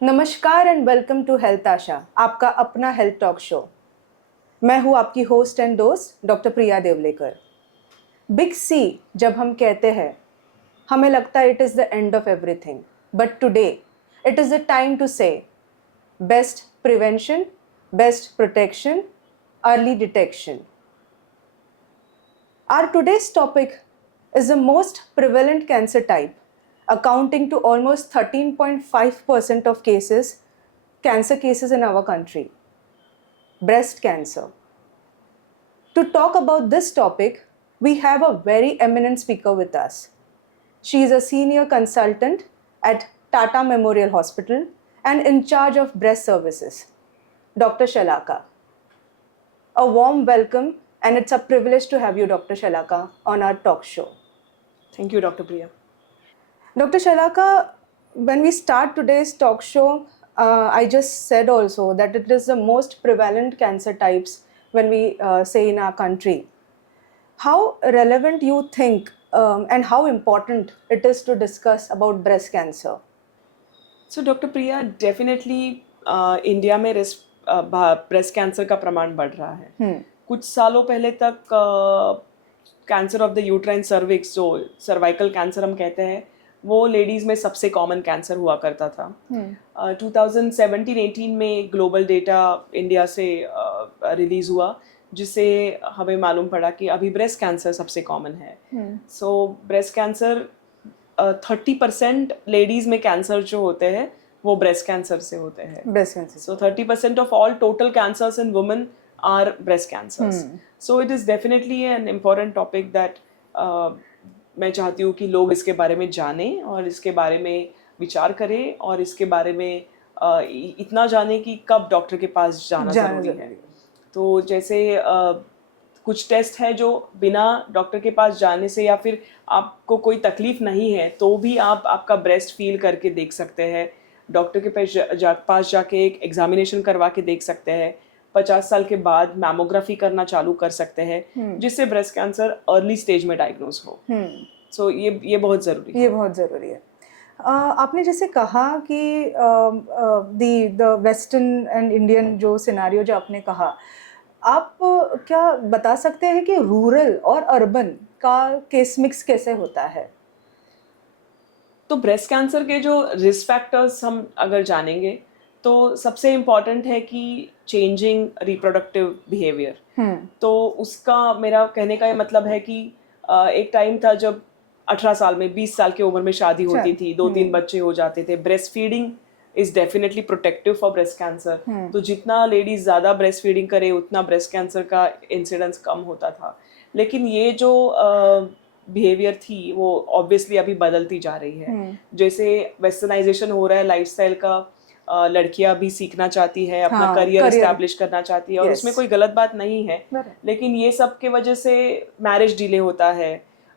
नमस्कार and welcome to health Asha, आपका अपना हेल्थ टॉक शो। मैं हूँ आपकी होस्ट एंड दोस्त doctor Priya Devlekar. Big C जब हम कहते हैं, हमें लगता है it is the end of everything, but today it is the time to say best prevention, best protection, early detection. Our today's topic is the most prevalent cancer type, accounting to almost 13.5% of cancer cases in our country, breast cancer. To talk about this topic, we have a very eminent speaker with us. She is a senior consultant at Tata Memorial Hospital and in charge of breast services, Dr. Shalaka. A warm welcome, and it's a privilege to have you, Dr. Shalaka, on our talk show. Thank you, Dr. Priya. Dr. Shalaka, when we start today's talk show, I just said also that it is the most prevalent cancer types when we say in our country. How relevant you think and how important it is to discuss about breast cancer? So, Dr. Priya, definitely India में breast cancer का प्रमाण बढ़ रहा है। कुछ सालों पहले तक cancer of the uterine cervix, जो सर्वाइकल कैंसर हम कहते हैं, वो लेडीज़ में सबसे कॉमन कैंसर हुआ करता था। 2017-18 में ग्लोबल डेटा इंडिया से रिलीज़ हुआ, जिससे हमें मालूम पड़ा कि अभी ब्रेस्ट कैंसर सबसे कॉमन है। सो ब्रेस्ट कैंसर 30% लेडीज़ में कैंसर जो होते हैं वो ब्रेस्ट कैंसर से होते हैं। Breast cancer. So 30% of all total cancers in women are breast cancers. So it is definitely an important topic that मैं चाहती हूँ कि लोग इसके बारे में जानें और इसके बारे में विचार करें और इसके बारे में इतना जानें कि कब डॉक्टर के पास जाना ज़रूरी है। तो जैसे कुछ टेस्ट है जो बिना डॉक्टर के पास जाने से या फिर आपको कोई तकलीफ नहीं है तो भी आप आपका ब्रेस्ट फील करके देख सकते हैं। डॉक्टर के पास जाके एक एग्जामिनेशन करवा के देख सकते हैं। 50 साल के बाद मैमोग्राफी करना चालू कर सकते हैं, जिससे ब्रेस्ट कैंसर अर्ली स्टेज में डायग्नोज हो। सो ये बहुत ज़रूरी है। ये बहुत ज़रूरी है। आपने जैसे कहा कि द वेस्टर्न एंड इंडियन जो सिनारियो जो आपने कहा, आप क्या बता सकते हैं कि रूरल और अर्बन का केस मिक्स कैसे होता है? तो ब्रेस्ट कैंसर के जो रिस्क फैक्टर्स हम अगर जानेंगे तो सबसे इम्पॉर्टेंट है कि चेंजिंग रिप्रोडक्टिव बिहेवियर। तो उसका मेरा कहने का ये मतलब है कि एक टाइम था जब 18 साल में 20 साल की उम्र में शादी होती थी, 2-3 बच्चे हो जाते थे। Breast feeding is definitely protective for breast cancer. तो जितना लेडीज ज़्यादा ब्रेस्ट फीडिंग करे उतना ब्रेस्ट कैंसर का इंसिडेंस कम होता था। लेकिन ये जो बिहेवियर थी वो ऑब्वियसली अभी बदलती जा रही है। जैसे वेस्टर्नाइजेशन हो रहा है लाइफस्टाइल का, लड़कियां भी सीखना चाहती है, अपना करियर एस्टैब्लिश करना चाहती है और उसमें कोई गलत बात नहीं है। लेकिन ये सब के वजह से मैरिज डिले होता है।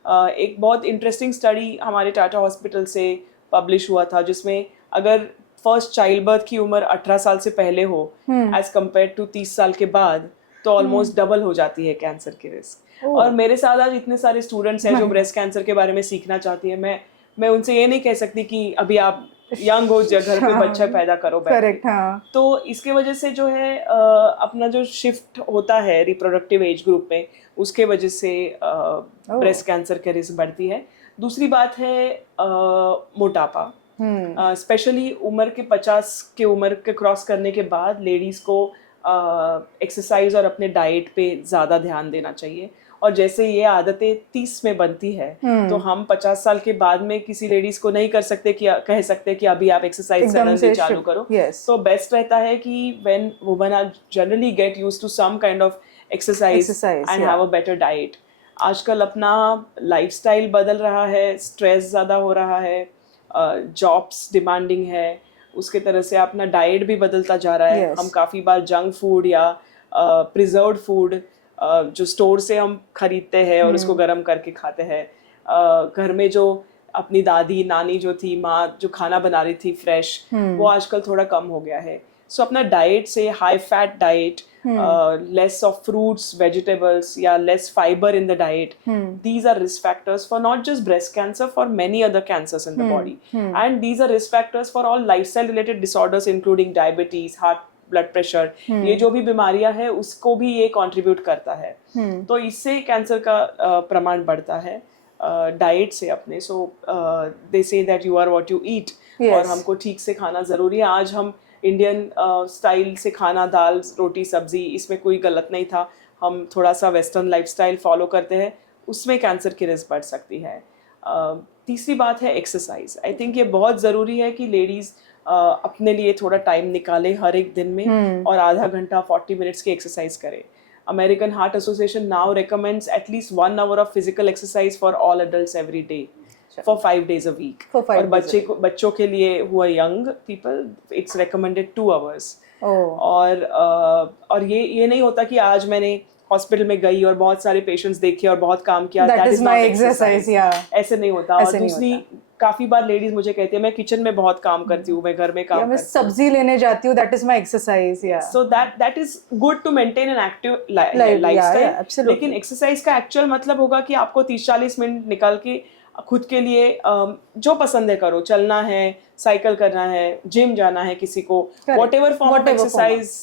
एक बहुत इंटरेस्टिंग स्टडी हमारे टाटा हॉस्पिटल से पब्लिश हुआ था, जिसमें अगर फर्स्ट चाइल्ड बर्थ की उम्र 18 साल से पहले हो एज कम्पेयर टू 30 साल के बाद, तो ऑलमोस्ट डबल हो जाती है कैंसर की रिस्क। और मेरे साथ आज इतने सारे स्टूडेंट्स हैं जो ब्रेस्ट कैंसर के बारे में सीखना चाहती है। मैं उनसे ये नहीं कह सकती कि अभी आप यंग हो, घर पे बच्चा पैदा करो। करेक्ट, हाँ। तो इसके वजह से जो है अपना जो शिफ्ट होता है रिप्रोडक्टिव एज ग्रुप में, उसके वजह से ब्रेस्ट कैंसर के रिस्क बढ़ती है। दूसरी बात है मोटापा। स्पेशली उम्र के 50 के उम्र के क्रॉस करने के बाद लेडीज को एक्सरसाइज और अपने डाइट पे ज़्यादा ध्यान देना चाहिए। और जैसे ये आदतें 30 में बनती है, तो हम 50 साल के बाद में किसी लेडीज को नहीं कर सकते कि कह सकते कि अभी आप एक्सरसाइज करना चालू करो। तो बेस्ट रहता है कि when women are generally get used to some kind of exercise and have a better diet. आजकल अपना लाइफस्टाइल बदल रहा है, स्ट्रेस ज़्यादा हो रहा है, जॉब्स डिमांडिंग है, उसके तरह से अपना डाइट भी बदलता जा रहा है। हम काफ़ी बार जंक फूड या प्रिजर्व्ड फूड जो स्टोर से हम खरीदते हैं और उसको गर्म करके खाते हैं। घर में जो अपनी दादी नानी जो थी, माँ जो खाना बना रही थी फ्रेश, वो आजकल थोड़ा कम हो गया है। सो अपना डाइट से high fat diet, less of fruits vegetables या less fibre in the diet, these are risk factors for not just breast cancer, for many other cancers in the body. And these are risk factors for all lifestyle related disorders including diabetes, heart, blood pressure, ये जो भी बीमारियां हैं उसको भी ये contribute करता है. तो इससे कैंसर का प्रमाण बढ़ता है डाइट से अपने. So they say that you are what you eat, और हमको ठीक से खाना ज़रूरी है. आज हम इंडियन स्टाइल से खाना, दाल रोटी सब्जी, इसमें कोई गलत नहीं था. हम थोड़ा सा वेस्टर्न लाइफस्टाइल फॉलो करते हैं, उसमें कैंसर की रिस्क बढ़ सकती है. तीसरी बात है एक्सरसाइज. आई थिंक ये बहुत ज़रूरी है कि लेडीज़ अपने लिए थोड़ा टाइम निकाले हर एक दिन में और आधा घंटा 40 मिनट्स की एक्सरसाइज करें. American heart association now recommends at least 1 hour of physical exercise for all adults every day for 5 days a week. और बच्चों के लिए who are young people it's recommended 2 hours. और ये नहीं होता कि आज मैंने हॉस्पिटल में गई और बहुत सारे पेशेंट्स देखे और बहुत काम किया, that is my exercise. ऐसे नहीं होता. और दूसरी, काफी बार लेडीज मुझे कहती है मैं किचन में बहुत काम करती हूँ, मैं घर में काम करती हूँ, मैं सब्जी लेने जाती हूँ, that is my exercise. So that is good to maintain an active lifestyle. लेकिन एक्सरसाइज का एक्चुअल मतलब होगा कि आपको 30-40 मिनट निकाल के खुद के लिए जो पसंद है करो. चलना है, साइकिल करना है, जिम जाना है किसी को, whatever form of exercise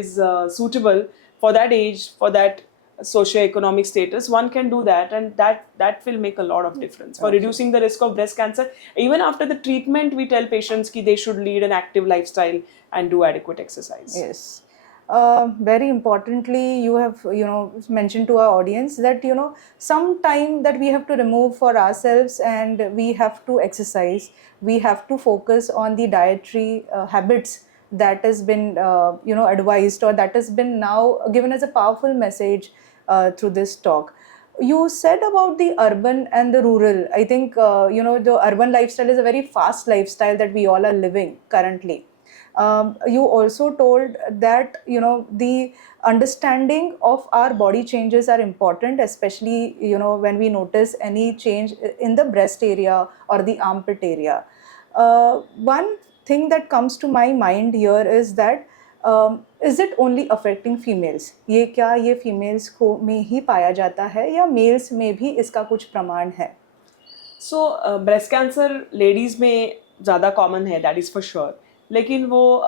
is suitable for that age, for that socio-economic status, one can do that, and that will make a lot of difference for reducing the risk of breast cancer. Even after the treatment, we tell patients ki they should lead an active lifestyle and do adequate exercise. Yes. Very importantly, you have mentioned to our audience that some time that we have to remove for ourselves, and we have to exercise. We have to focus on the dietary habits that has been advised, or that has been now given as a powerful message through this talk. You said about the urban and the rural. I think the urban lifestyle is a very fast lifestyle that we all are living currently. You also told that the understanding of our body changes are important, especially when we notice any change in the breast area or the armpit area. One thing that comes to my mind here is that is it only affecting females? ये females को में ही पाया जाता है या males में भी इसका कुछ प्रमाण है? So breast cancer ladies में ज़्यादा common है, that is for sure. लेकिन वो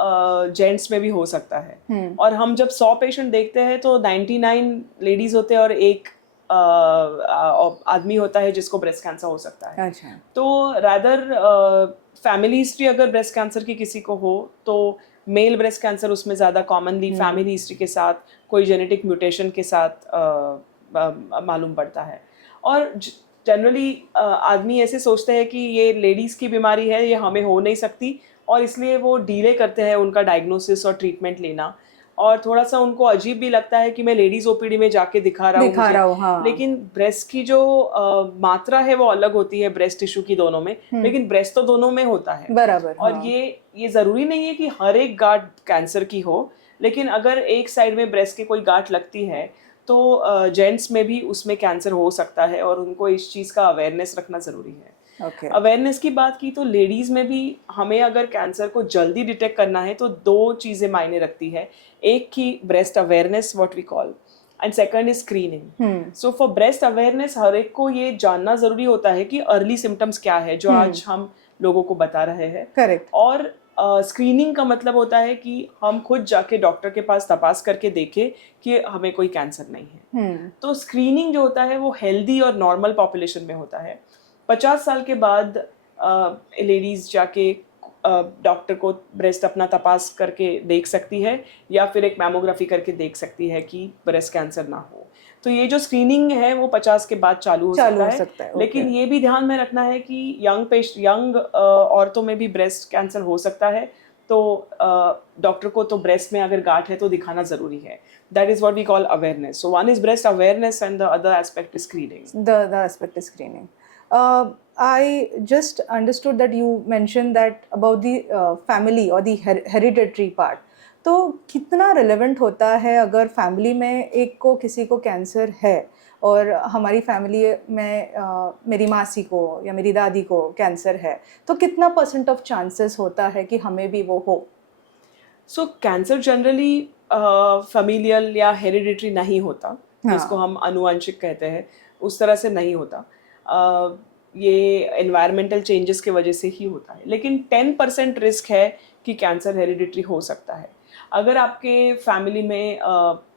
जेंट्स में भी हो सकता है. और हम जब 100 पेशेंट देखते हैं तो 99 लेडीज होते हैं और एक आदमी होता है जिसको ब्रेस्ट कैंसर हो सकता है. अच्छा. तो रादर फैमिली हिस्ट्री अगर ब्रेस्ट कैंसर की किसी को हो तो मेल ब्रेस्ट कैंसर उसमें ज़्यादा कॉमनली फैमिली हिस्ट्री के साथ, कोई जेनेटिक म्यूटेशन के साथ मालूम पड़ता है. और जनरली आदमी ऐसे सोचते हैं कि ये लेडीज़ की बीमारी है, ये हमें हो नहीं सकती, और इसलिए वो डिले करते हैं उनका डायग्नोसिस और ट्रीटमेंट लेना. और थोड़ा सा उनको अजीब भी लगता है कि मैं लेडीज ओपीडी में जाके दिखा रहा हूँ. हाँ. लेकिन ब्रेस्ट की जो मात्रा है वो अलग होती है ब्रेस्ट टिश्यू की दोनों में, लेकिन ब्रेस्ट तो दोनों में होता है बराबर. और हाँ. ये जरूरी नहीं है कि हर एक गांठ कैंसर की हो, लेकिन अगर एक साइड में ब्रेस्ट की कोई गांठ लगती है तो जेंट्स में भी उसमें कैंसर हो सकता है, और उनको इस चीज़ का अवेयरनेस रखना ज़रूरी है. अवेयरनेस की बात की तो लेडीज़ में भी हमें अगर कैंसर को जल्दी डिटेक्ट करना है तो 2 चीज़ें मायने रखती है. एक की breast awareness what we call, and second is screening. So for breast awareness हर एक को ये जानना ज़रूरी होता है कि अर्ली सिम्टम्स क्या है जो आज हम लोगों को बता रहे हैं. करेक्ट. और स्क्रीनिंग का मतलब होता है कि हम खुद जाके डॉक्टर के पास तपास करके देखें कि हमें कोई कैंसर नहीं है. तो स्क्रीनिंग जो होता है वो हेल्दी और नॉर्मल पॉपुलेशन में होता है. 50 साल के बाद लेडीज़ जाके डॉक्टर को ब्रेस्ट अपना तपास करके देख सकती है, या फिर एक मैमोग्राफी करके देख सकती है कि ब्रेस्ट कैंसर ना हो. तो ये जो स्क्रीनिंग है वो 50 के बाद चालू हो सकता है. लेकिन ये भी ध्यान में रखना है कि यंग औरतों में भी ब्रेस्ट कैंसर हो सकता है, तो डॉक्टर को तो ब्रेस्ट में अगर गांठ है तो दिखाना ज़रूरी है. That is what we call awareness. So one is breast awareness and the other aspect is screening. The aspect is screening. I just understood that you mentioned that about the family or the hereditary part. तो कितना relevant होता है अगर family में एक को किसी को कैंसर है और हमारी फैमिली में मेरी मासी को या मेरी दादी को कैंसर है, तो कितना % ऑफ चांसेस होता है कि हमें भी वो हो? सो कैंसर जनरली familial या हेरिडिटरी नहीं होता, जिसको हम अनुवांशिक कहते हैं, उस तरह से नहीं होता. ये एनवायरमेंटल चेंजेस के वजह से ही होता है. लेकिन 10% रिस्क है कि कैंसर हेरिडिटरी हो सकता है. अगर आपके फैमिली में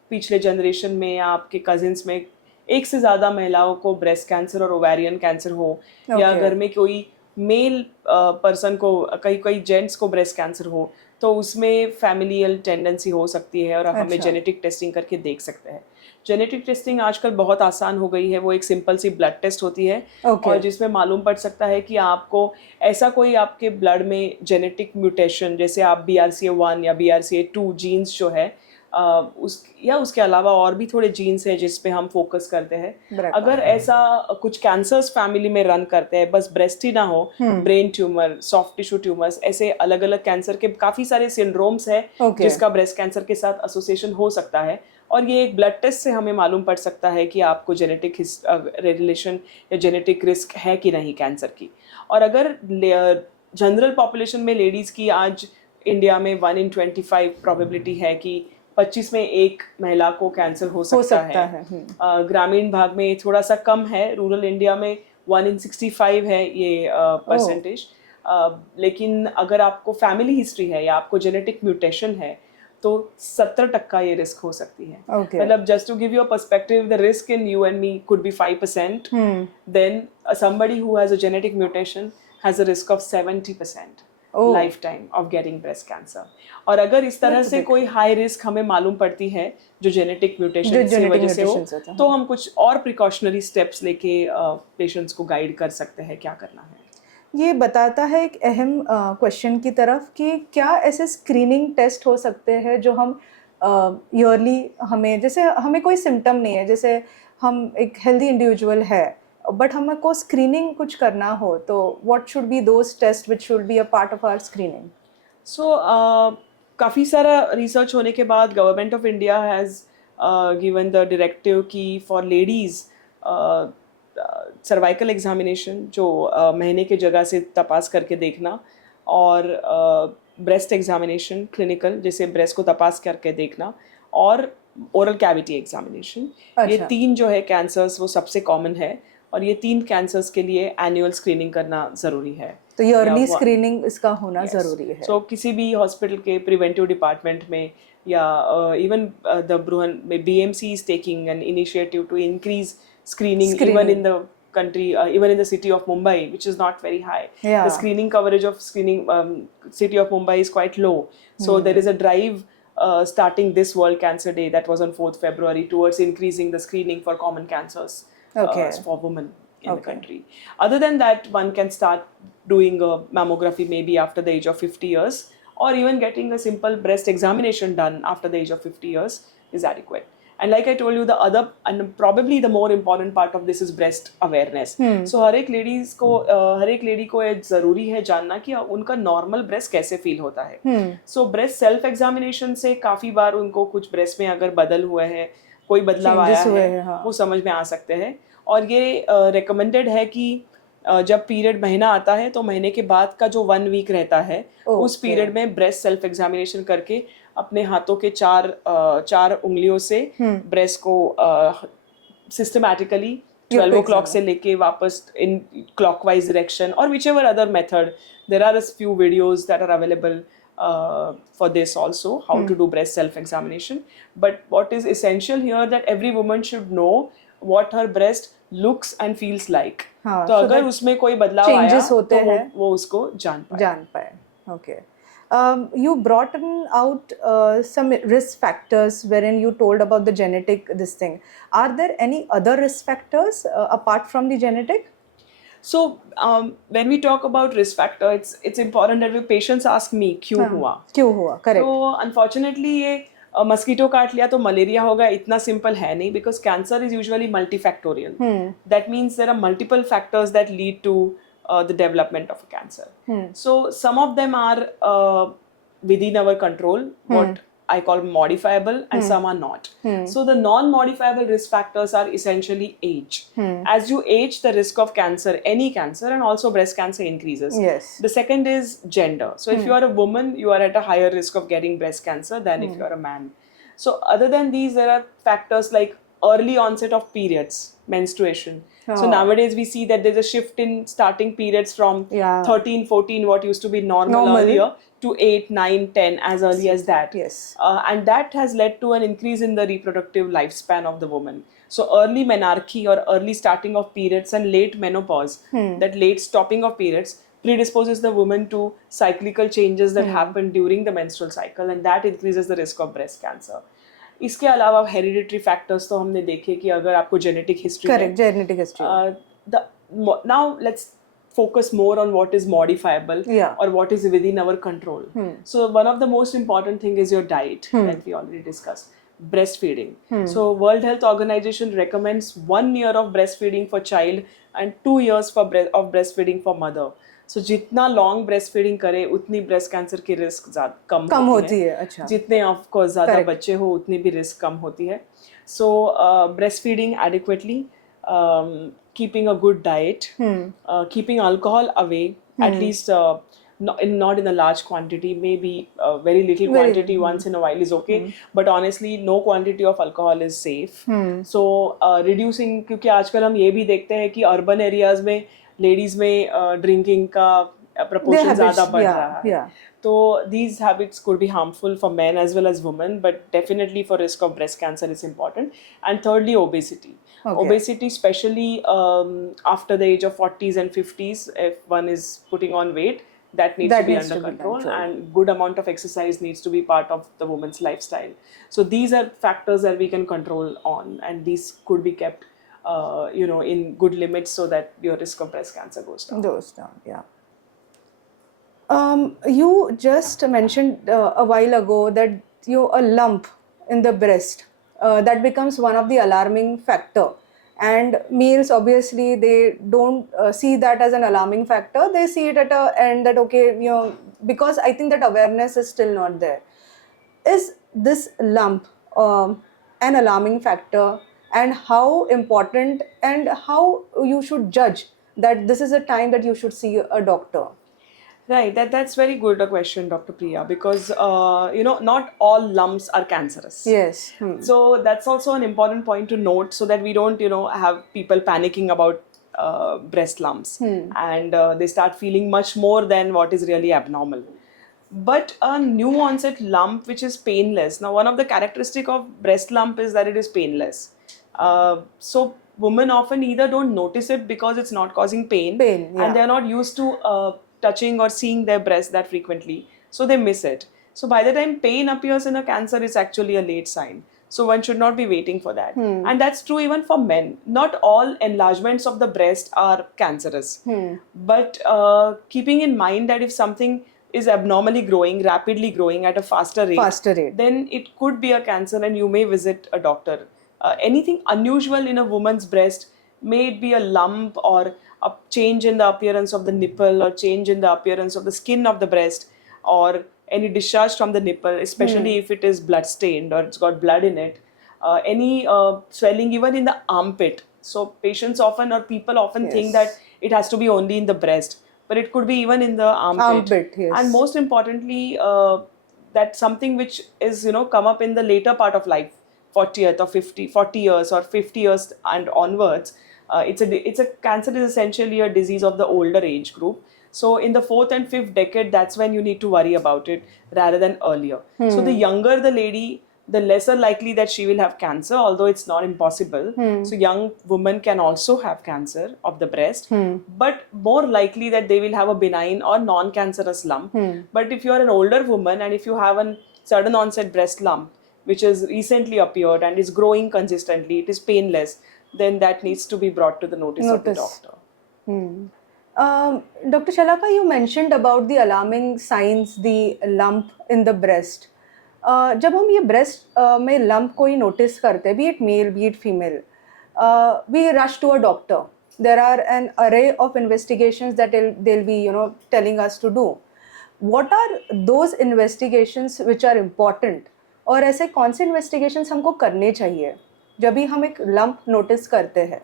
पिछले जनरेशन में या आपके कजिन्स में एक से ज़्यादा महिलाओं को ब्रेस्ट कैंसर और ओवेरियन कैंसर हो, या घर में कोई मेल पर्सन को, कई जेंट्स को ब्रेस्ट कैंसर हो, तो उसमें फैमिलियल टेंडेंसी हो सकती है और हमें जेनेटिक टेस्टिंग करके देख सकते हैं. जेनेटिक टेस्टिंग आजकल बहुत आसान हो गई है. वो एक सिंपल सी ब्लड टेस्ट होती है और जिसमें मालूम पड़ सकता है कि आपको ऐसा कोई आपके ब्लड में जेनेटिक म्यूटेशन, जैसे आप BRCA1 या BRCA2 जीन्स जो है उसके अलावा और भी थोड़े जीन्स हैं जिस पे हम फोकस करते हैं. अगर ऐसा कुछ कैंसर्स फैमिली में रन करते हैं, बस ब्रेस्ट ही ना हो, brain tumour, soft tissue tumours, ऐसे अलग अलग कैंसर के काफी सारे सिंड्रोम्स हैं जिसका ब्रेस्ट कैंसर के साथ एसोसिएशन हो सकता है. और ये एक ब्लड टेस्ट से हमें मालूम पड़ सकता है कि आपको जेनेटिक रिलेशन या जेनेटिक रिस्क है कि नहीं कैंसर की. और अगर जनरल पॉपुलेशन में लेडीज़ की आज इंडिया में 1 in 25 प्रोबेबिलिटी है कि 25 में एक महिला को कैंसर हो सकता है. ग्रामीण भाग में थोड़ा सा कम है, रूरल इंडिया में 1 in 65 है ये परसेंटेज. लेकिन अगर आपको फैमिली हिस्ट्री है या आपको जेनेटिक म्यूटेशन है तो 70% ये रिस्क हो सकती है. मतलब just to give you a perspective, the risk in you and me could be 5%, then somebody who has a genetic mutation has a risk of 70% lifetime of getting breast cancer. और अगर इस तरह से कोई हाई रिस्क हमें मालूम पड़ती है जो जेनेटिक म्यूटेशन की वजह से हो, तो हम कुछ और प्रिकॉशनरी स्टेप्स लेके पेशेंट्स को गाइड कर सकते हैं क्या करना है. ये बताता है एक अहम क्वेश्चन की तरफ कि क्या ऐसे स्क्रीनिंग टेस्ट हो सकते हैं जो हम ईयरली हमें, जैसे हमें कोई सिम्टम नहीं है, जैसे हम एक हेल्दी इंडिविजुअल है बट हमको स्क्रीनिंग कुछ करना हो, तो what should be those test which should be a part of our screening. So काफ़ी सारा रिसर्च होने के बाद government of India has given the directive कि फॉर लेडीज़ सर्वाइकल एग्जामिनेशन जो महीने के जगह से तपास करके देखना, और ब्रेस्ट एग्जामिनेशन क्लिनिकल जैसे ब्रेस्ट को तपास करके देखना, और ओरल कैविटी एग्जामिनेशन, ये 3 जो है कैंसर्स वो सबसे कॉमन है. और ये 3 कैंसर्स के लिए एनुअल स्क्रीनिंग करना ज़रूरी है. तो ईयरली स्क्रीनिंग इसका होना ज़रूरी है. सो किसी भी हॉस्पिटल के प्रिवेंटिव डिपार्टमेंट में या इवन द ब्रुहन में BMC is taking an initiative to increase screening even in the country, even in the city of Mumbai, which is not very high. The screening coverage of city of Mumbai is quite low. So there is a drive starting this World Cancer Day that was on 4th February towards increasing the screening for common cancers for women in the country. Other than that, one can start doing a mammography maybe after the age of 50 years, or even getting a simple breast examination done after the age of 50 years is adequate. And like I told you, the other and probably the more important part of this is breast awareness. So हर एक lady को ये ज़रूरी है जानना कि उनका normal breast कैसे feel होता है. सो ब्रेस्ट सेल्फ एग्जामिनेशन से काफ़ी बार उनको कुछ ब्रेस्ट में अगर बदल हुए हैं, कोई बदलाव आया है, वो समझ में आ सकते हैं. और ये रिकमेंडेड है कि जब पीरियड महीना आता है तो महीने के बाद का जो 1 वीक रहता है उस पीरियड में ब्रेस्ट सेल्फ एग्जामिनेशन करके अपने हाथों के 4 उंगलियों से ब्रेस्ट को सिस्टमैटिकली 12 o'clock से लेके वापस इन क्लॉकवाइज डायरेक्शन और whichever other method. There are a few videos that are available for this also, how to do breast self examination. But what is essential here that every woman should know what her breast looks and feels like. तो अगर उसमें कोई बदलाव आया तो वो उसको जान पाए. Okay. You brought out some risk factors wherein you told about the genetic this thing. Are there any other risk factors apart from the genetic? So when we talk about risk factor, it's important that patients ask me क्यों हुआ. Correct. So unfortunately ये mosquito काट लिया तो malaria होगा इतना simple है नहीं, because cancer is usually multifactorial. That means there are multiple factors that lead to the development of a cancer. So some of them are within our control. What I call modifiable and some are not. So the non-modifiable risk factors are essentially age. As you age, the risk of cancer, any cancer, and also breast cancer increases. Yes. The second is gender. So if you are a woman, you are at a higher risk of getting breast cancer than if you are a man. So other than these, there are factors like early onset of periods, menstruation. So nowadays we see that there's a shift in starting periods from 13, 14, what used to be normal earlier, to 8, 9, 10, as early as that. Yes. And that has led to an increase in the reproductive lifespan of the woman. So early menarche or early starting of periods and late menopause, that late stopping of periods, predisposes the woman to cyclical changes that happen during the menstrual cycle, and that increases the risk of breast cancer. इसके अलावा hereditary factors तो हमने देखे कि अगर आपको genetic history Correct, genetic history. Now let's focus more on what is modifiable or what is within our control. So one of the most important thing is your diet that we already discussed. Breastfeeding. So World Health Organization recommends 1 year of breastfeeding for child and 2 years of breastfeeding for mother. So जितना long breast feeding करे उतनी breast cancer की risk कम होती है. अच्छा. जितने आपको ज़्यादा बच्चे हो उतनी भी रिस्क कम होती है. So breast feeding adequately, keeping a good diet, keeping alcohol away, at least not in a large quantity, maybe very little quantity once in a while is okay, but honestly no quantity of alcohol is safe. So reducing, क्योंकि आजकल हम ये भी देखते हैं कि urban areas में ladies में ड्रिंकिंग का proportion ज़्यादा बढ़ रहा है. So these habits could be harmful for men as well as women, but definitely for risk of breast cancer is important. And thirdly, obesity. Obesity, especially after the age of 40s and 50s, if one is putting on weight, that needs to be under control, and good amount of exercise needs to be part of the woman's lifestyle. So these are factors that we can control on, and these could be kept in good limits so that your risk of breast cancer goes down. Yeah. You just mentioned a while ago that a lump in the breast that becomes one of the alarming factor, and males obviously they don't see that as an alarming factor. They see it at a end that because I think that awareness is still not there. Is this lump an alarming factor, and how important and how you should judge that this is a time that you should see a doctor? Right, that's very good a question, Dr. Priya, because not all lumps are cancerous. Yes. So that's also an important point to note, so that we don't have people panicking about breast lumps and they start feeling much more than what is really abnormal. But a new onset lump which is painless. Now, one of the characteristic of breast lump is that it is painless. So women often either don't notice it because it's not causing pain and they're not used to touching or seeing their breast that frequently, so they miss it. So by the time pain appears in a cancer, it's actually a late sign. So one should not be waiting for that. And that's true even for men. Not all enlargements of the breast are cancerous. But keeping in mind that if something is abnormally growing, rapidly growing at a faster rate, then it could be a cancer and you may visit a doctor. Anything unusual in a woman's breast, may it be a lump or a change in the appearance of the nipple or change in the appearance of the skin of the breast or any discharge from the nipple, especially if it is blood stained or it's got blood in it, any swelling even in the armpit. So patients often or people often think that it has to be only in the breast, but it could be even in the armpit. And most importantly, that's something which is come up in the later part of life, 40th or 40 years or 50 years and onwards. It's a cancer is essentially a disease of the older age group. So in the 4th and 5th decade, that's when you need to worry about it rather than earlier. So the younger the lady, the lesser likely that she will have cancer, although it's not impossible. So young women can also have cancer of the breast, but more likely that they will have a benign or non-cancerous lump. But if you are an older woman and if you have a sudden onset breast lump, which has recently appeared and is growing consistently, it is painless, then that needs to be brought to the notice of the doctor. Dr. Shalaka, you mentioned about the alarming signs, the lump in the breast. जब हम ये breast में lump कोई notice करते, be it male, be it female, we rush to a doctor. There are an array of investigations that they'll be telling us to do. What are those investigations which are important, और ऐसे कौन से investigations हमको करने चाहिए जब भी हम एक लंप नोटिस करते हैं?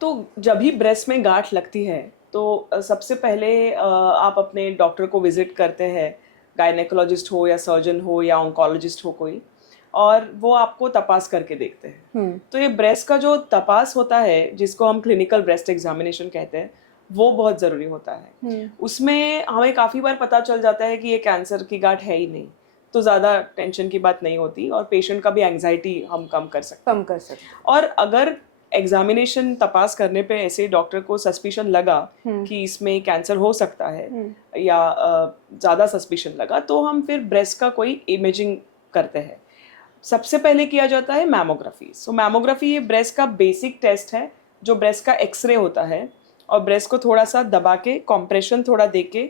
तो जब भी ब्रेस्ट में गांठ लगती है तो सबसे पहले आप अपने डॉक्टर को विजिट करते हैं, गायनेकोलॉजिस्ट हो या सर्जन हो या ऑन्कोलॉजिस्ट हो कोई, और वो आपको तपास करके देखते हैं। तो ये ब्रेस्ट का जो तपास होता है, जिसको हम क्लिनिकल ब्रेस्ट एग्जामिनेशन कहते हैं, वो बहुत ज़रूरी होता है। उसमें हमें काफ़ी बार पता चल जाता है कि ये कैंसर की गांठ है ही नहीं, तो ज़्यादा टेंशन की बात नहीं होती और पेशेंट का भी एंग्जाइटी हम कम कर सकते हैं। और अगर एग्जामिनेशन तपास करने पे ऐसे डॉक्टर को सस्पिशन लगा कि इसमें कैंसर हो सकता है या ज़्यादा सस्पिशन लगा, तो हम फिर ब्रेस्ट का कोई इमेजिंग करते हैं। सबसे पहले किया जाता है मैमोग्राफी। सो मैमोग्राफी ये ब्रेस्ट का बेसिक टेस्ट है, जो ब्रेस्ट का एक्सरे होता है, और ब्रेस्ट को थोड़ा सा दबा के कॉम्प्रेशन थोड़ा दे के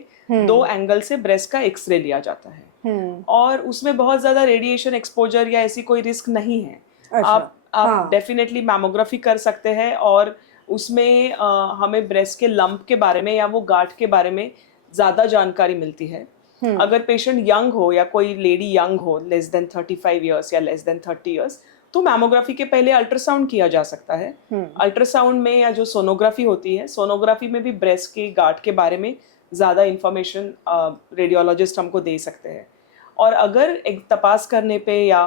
2 एंगल से ब्रेस्ट का एक्सरे लिया जाता है। और उसमें बहुत ज़्यादा रेडिएशन एक्सपोजर या ऐसी कोई रिस्क नहीं है। अच्छा, आप डेफिनेटली मैमोग्राफी कर सकते हैं, और उसमें हमें ब्रेस्ट के लंप के बारे में या वो गांठ के बारे में ज़्यादा जानकारी मिलती है। अगर पेशेंट यंग हो या कोई लेडी यंग हो, लेस देन 35 ईयर्स या लेस देन 30 ईयर्स, तो मैमोग्राफी के पहले अल्ट्रासाउंड किया जा सकता है। अल्ट्रासाउंड में या जो सोनोग्राफी होती है, सोनोग्राफी में भी ब्रेस्ट के गांठ के बारे में ज़्यादा इंफॉर्मेशन रेडियोलॉजिस्ट हमको दे सकते हैं। और अगर एक तपास करने पे या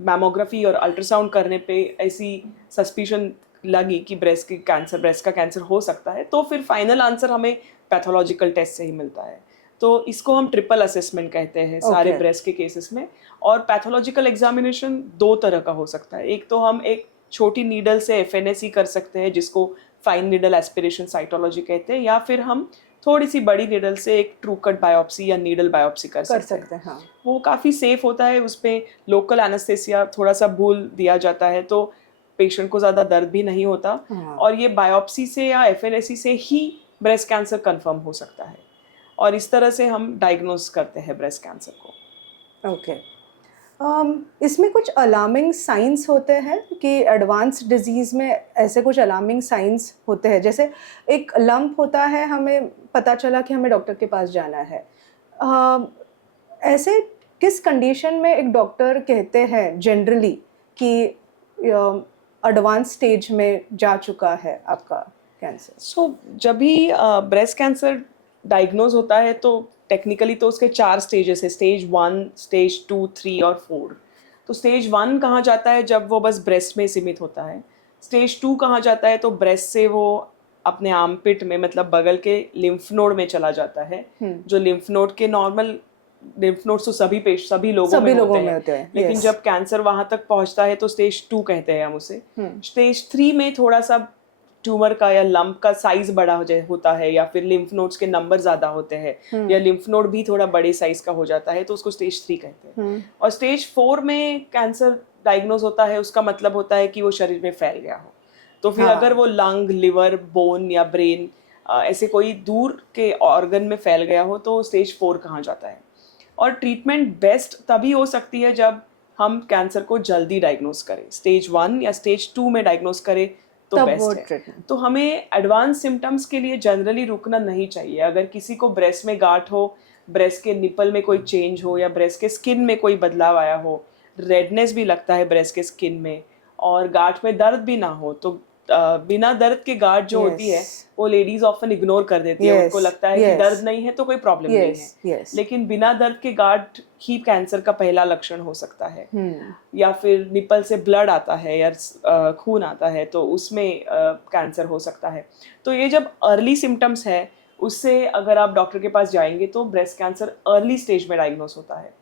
मैमोग्राफी और अल्ट्रासाउंड करने पे ऐसी सस्पिशन लगी कि ब्रेस्ट का कैंसर हो सकता है, तो फिर फाइनल आंसर हमें पैथोलॉजिकल टेस्ट से ही मिलता है। तो इसको हम ट्रिपल असेसमेंट कहते हैं सारे ब्रेस्ट के केसेस में। और पैथोलॉजिकल एग्जामिनेशन 2 तरह का हो सकता है। एक तो हम एक छोटी नीडल से FNAC कर सकते हैं, जिसको फाइन नीडल एस्पिरेशन साइटोलॉजी कहते हैं, या फिर हम थोड़ी सी बड़ी नीडल से एक ट्रू कट बायोप्सी या नीडल बायोप्सी कर सकते हैं। हाँ। वो काफ़ी सेफ होता है, उसमें लोकल एनेस्थेसिया थोड़ा सा भूल दिया जाता है, तो पेशेंट को ज़्यादा दर्द भी नहीं होता। और ये बायोप्सी से या FNAC से ही ब्रेस्ट कैंसर कंफर्म हो सकता है, और इस तरह से हम डायग्नोज करते हैं ब्रेस्ट कैंसर को। ओके। इसमें कुछ अलार्मिंग साइंस होते हैं कि एडवांस डिजीज़ में ऐसे कुछ अलार्मिंग साइंस होते हैं? जैसे एक लंप होता है, हमें पता चला कि हमें डॉक्टर के पास जाना है। ऐसे किस कंडीशन में एक डॉक्टर कहते हैं जनरली कि एडवांस स्टेज में जा चुका है आपका कैंसर? सो जब भी ब्रेस्ट कैंसर डायग्नोज होता है, तो टेक्निकली तो उसके 4 स्टेजेस है, स्टेज 1, स्टेज 2, 3 और 4। तो स्टेज 1 कहाँ जाता है जब वो बस ब्रेस्ट में सीमित होता है। स्टेज 2 कहाँ जाता है तो ब्रेस्ट से वो अपने आर्मपिट में, मतलब बगल के लिम्फ नोड में चला जाता है। जो लिम्फ नोड के नॉर्मल लिम्फ नोड्स तो सभी लोगों में होते हैं। लेकिन जब कैंसर वहां तक पहुंचता है तो स्टेज 2 कहते हैं हम उसे। स्टेज 3 में थोड़ा सा ट्यूमर का या लंप का साइज बड़ा होता है, या फिर लिम्फ नोड्स के नंबर ज्यादा होते हैं, या लिम्फ नोड भी थोड़ा बड़े साइज का हो जाता है, तो उसको स्टेज 3 कहते हैं। और स्टेज 4 में कैंसर डायग्नोज होता है, उसका मतलब होता है कि वो शरीर में फैल गया हो। तो फिर अगर वो लंग, लिवर, बोन या ब्रेन ऐसे कोई दूर के ऑर्गन में फैल गया हो, तो स्टेज 4 कहा जाता है। और ट्रीटमेंट बेस्ट तभी हो सकती है जब हम कैंसर को जल्दी डायग्नोज करें। स्टेज 1 या स्टेज 2 में डायग्नोज करें तो बेस्ट है। तो हमें एडवांस सिम्टम्स के लिए जनरली रुकना नहीं चाहिए। अगर किसी को ब्रेस्ट में गांठ हो, ब्रेस्ट के निपल में कोई चेंज हो, या ब्रेस्ट के स्किन में कोई बदलाव आया हो, रेडनेस भी लगता है ब्रेस्ट के स्किन में, और गांठ में दर्द भी ना हो, तो बिना दर्द के गांठ जो होती है वो लेडीज ऑफन इग्नोर कर देती है। उनको लगता है कि दर्द नहीं है तो कोई प्रॉब्लम नहीं है। लेकिन बिना दर्द के गांठ ही कैंसर का पहला लक्षण हो सकता है। या फिर निपल से ब्लड आता है या खून आता है, तो उसमें कैंसर हो सकता है। तो ये जब अर्ली सिम्टम्स है, उससे अगर आप डॉक्टर के पास जाएंगे तो ब्रेस्ट कैंसर अर्ली स्टेज में डायग्नोस होता है।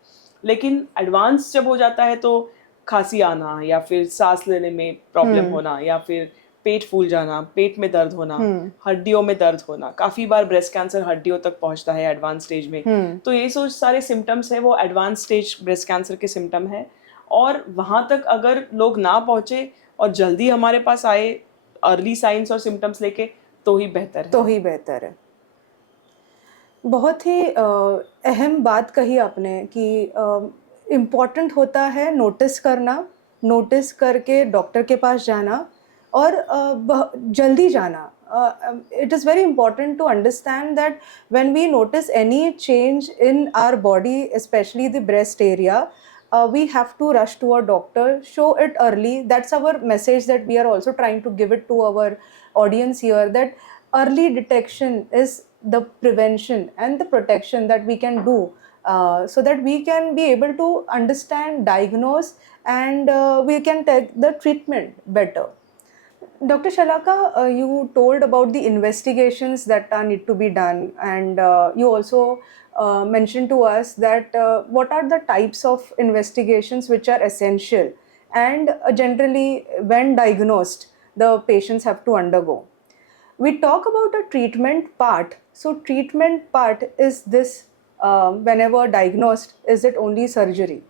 लेकिन एडवांस जब हो जाता है तो खांसी आना, या फिर सांस लेने में प्रॉब्लम होना, या फिर पेट फूल जाना, पेट में दर्द होना, हड्डियों में दर्द होना, काफी बार ब्रेस्ट कैंसर हड्डियों तक पहुंचता है एडवांस स्टेज में। तो ये सारे सिम्टम्स है वो एडवांस स्टेज ब्रेस्ट कैंसर के सिम्टम है। और वहां तक अगर लोग ना पहुंचे और जल्दी हमारे पास आए अर्ली साइंस और सिम्टम्स लेके, तो ही बेहतर है। बहुत ही अहम बात कही आपने कि इम्पॉर्टेंट होता है नोटिस करना, नोटिस करके डॉक्टर के पास जाना, और जल्दी जाना it is very important to understand that when we notice any change in our body, especially the breast area, we have to rush to a doctor, show it early. That's our message that we are also trying to give it to our audience here, that early detection is the prevention and the protection that we can do, so that we can be able to understand, diagnose, and we can take the treatment better. Dr. Shalaka, you told about the investigations that need to be done, and you also mentioned to us that what are the types of investigations which are essential, and generally, when diagnosed, the patients have to undergo. We talk about a treatment part. So, treatment part is this: whenever diagnosed, is it only surgery?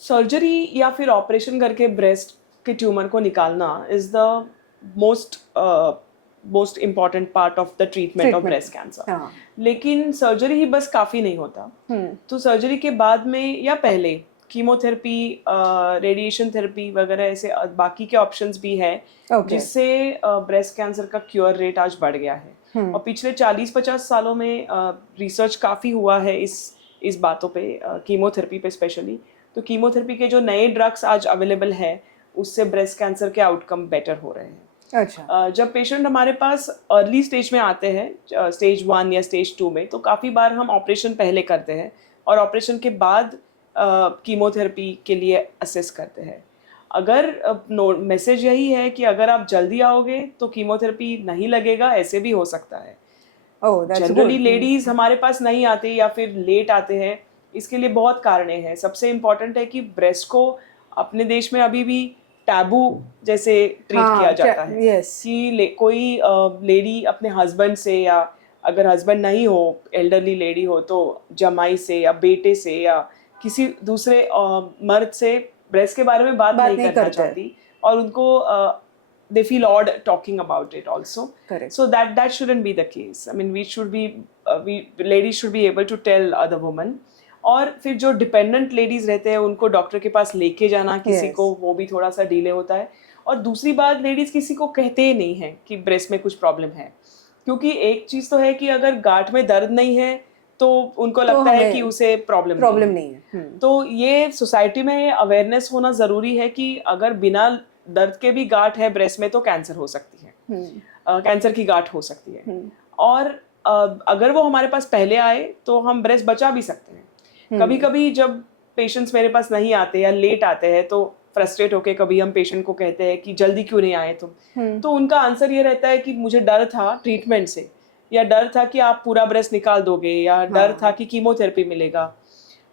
Surgery या फिर operation करके breast के tumour को निकालना is the most important part of the treatment of breast cancer. लेकिन surgery ही बस काफ़ी नहीं होता. तो सर्जरी के बाद में या पहले कीमोथेरेपी, रेडिएशन थेरेपी वगैरह ऐसे बाकी के ऑप्शंस भी हैं, जिससे ब्रेस्ट कैंसर का क्योर रेट आज बढ़ गया है. और पिछले 40-50 सालों में रिसर्च काफ़ी हुआ है इस बातों पे, कीमोथेरेपी पे स्पेशली. तो कीमोथेरेपी के जो नए ड्रग्स आज अवेलेबल हैं, उससे ब्रेस्ट कैंसर के आउटकम बेटर हो रहे हैं. अच्छा. जब पेशेंट हमारे पास अर्ली स्टेज में आते हैं, स्टेज 1 या स्टेज 2 में, तो काफ़ी बार हम ऑपरेशन पहले करते हैं और ऑपरेशन के बाद कीमोथेरेपी के लिए असेस करते हैं. अगर मैसेज यही है कि अगर आप जल्दी आओगे तो कीमोथेरेपी नहीं लगेगा, ऐसे भी हो सकता है. जनरली लेडीज हमारे पास नहीं आते या फिर लेट आते हैं, इसके लिए बहुत कारण हैं. सबसे इम्पोर्टेंट है कि ब्रेस्ट को अपने देश में अभी भी टैबू जैसे ट्रीट किया जाता है. कि कोई लेडी अपने हस्बैंड से, या अगर हस्बैंड नहीं हो, एल्डरली लेडी हो, तो जमाई से या बेटे से या किसी दूसरे मर्द से ब्रेस्ट के बारे में बात नहीं करना चाहती, और उनको they feel odd talking about it also. Correct. So that shouldn't be the case. I mean, ladies should be able to tell other women. और फिर जो डिपेंडेंट लेडीज रहते हैं उनको डॉक्टर के पास लेके जाना किसी को, वो भी थोड़ा सा डिले होता है. और दूसरी बात, लेडीज किसी को कहते ही नहीं है कि ब्रेस्ट में कुछ प्रॉब्लम है, क्योंकि एक चीज तो है कि अगर गांठ में दर्द नहीं है तो उनको लगता है कि उसे प्रॉब्लम नहीं है. तो ये सोसाइटी में अवेयरनेस होना जरूरी है कि अगर बिना दर्द के भी गांठ है ब्रेस्ट में तो कैंसर हो सकती है, कैंसर की गांठ हो सकती है. और अगर वो हमारे पास पहले आए तो हम ब्रेस्ट बचा भी सकते हैं. कभी कभी जब पेशेंट्स मेरे पास नहीं आते या लेट आते हैं तो फ्रस्ट्रेट होके कभी हम पेशेंट को कहते हैं कि जल्दी क्यों नहीं आए तुम. तो उनका आंसर ये रहता है कि मुझे डर था ट्रीटमेंट से, या डर था कि आप पूरा ब्रेस्ट निकाल दोगे, या डर था कि कीमोथेरेपी मिलेगा.